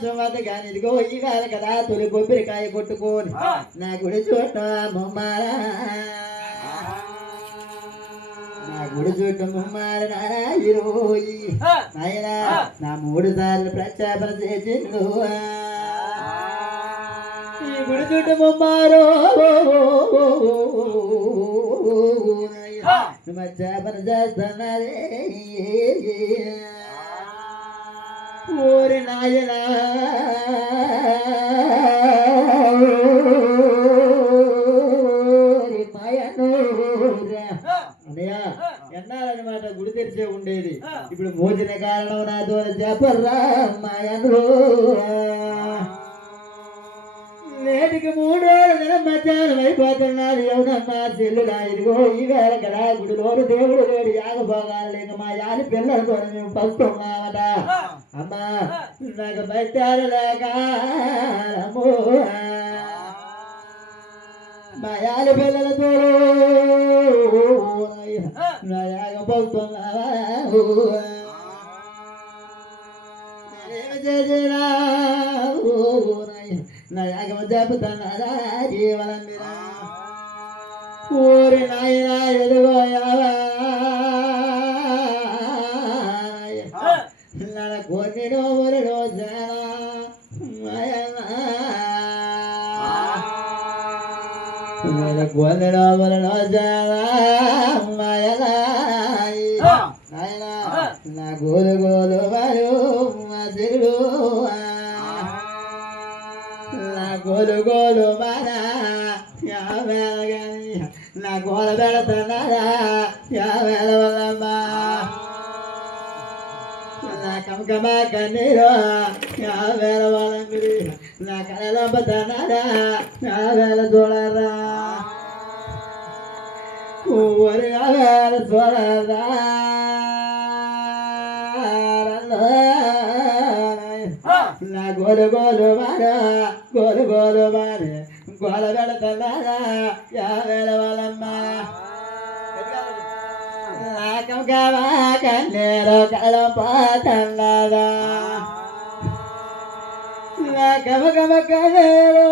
మాసం కానీ ఇదిగో ఇవాళ కదా తొలి కొబ్బరికాయ కొట్టుకోని నా గుడి చూడ ముమ్మారా నా గుడి చుట్టూ ముమ్మారు నారాయి నాయనా నా 3 సార్లు ప్రక్షాపన చేసిండు ఈ గుడి చుట్టూ ముమ్మారు ప్రక్షాపన చేస్తున్నదే ఓరి నాయనా ఎన్నారనమాట గుడి తెరిచే ఉండేది ఇప్పుడు మోచిన కారణం నాతో చెప్పర్రా మాయను నేటికి 3 రోజుల మధ్యాహ్నం అయిపోతున్నది ఎవరమ్మా చెల్లులా ఇదిగో ఈవేళ కదా గుడిలోని దేవుడు లేడు యాగభోగాలు లేక మా యాని పిల్లలతో మేము పస్తున్నామట అమ్మా నాకు బయటాలు లేక మా యాని పిల్లలతో నా యాగం పోతున్నావా నేనేమి చేసినా నా యాగం చెబుతున్నారా జీవనం మీద ఊరి నాయన ఎదుగోయావా నన్న కొన్ని ఊరి రోజానా కొన్ని ఊరి రోజానా నాయన నా గోలు గోలు మరియు మా తిరుడు గోలు గోలు మారా యావేళ గాని నా గోల పెడుతున్నారా యావేళ వల్లమ్మా నా కమకమా కన్నీరు యావేళ వాళ్ళంగిరి నా కళలంపుతున్నారా యావేళ చూడరా ఊరి యావేళ చూడరా నా గోలు గోలు మారా గోలు గోలు మారే గోల పెడుతున్నారా యావేళ వాళ్ళమ్మా నా కమకమా కన్నీరు కళం పోతున్నారా నా కమకమ కన్నీరు